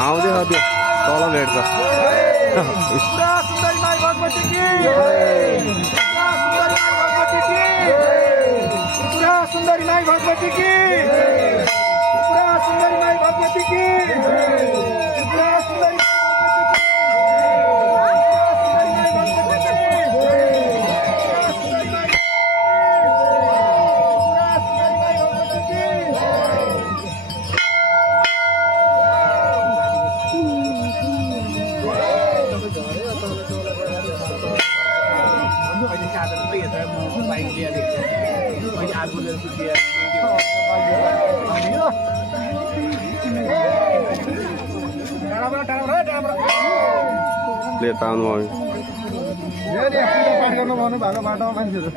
आउँदै छ त्यो तल भेट्छ सुन्दरी माई भगवती की सुन्दरी माई भगवती की प्लेट आउनु पाठ गर्नु भन्नु भएको बाटोमा मान्छेहरू